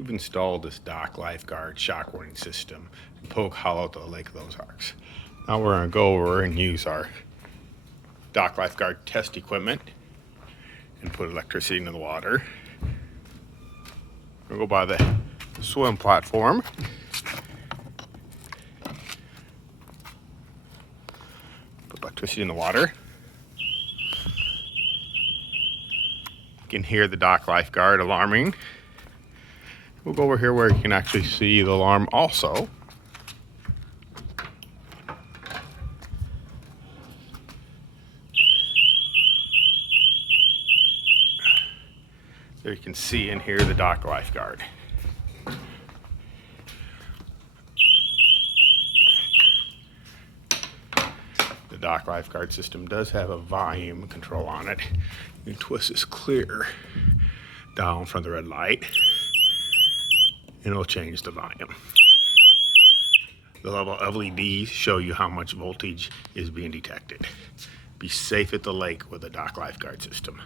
We've installed this dock lifeguard shock warning system in Polk Hollow at the Lake of the Ozarks. Now we're going to go over and use our dock lifeguard test equipment and put electricity into the water. We'll go by the swim platform. Put electricity in the water. You can hear the dock lifeguard alarming. We'll go over here where you can actually see the alarm also. There you can see and hear the dock lifeguard. The dock lifeguard system does have a volume control on it. You can twist this clear down from the red light and it'll change the volume. The level of LEDs show you how much voltage is being detected. Be safe at the lake with a dock lifeguard system.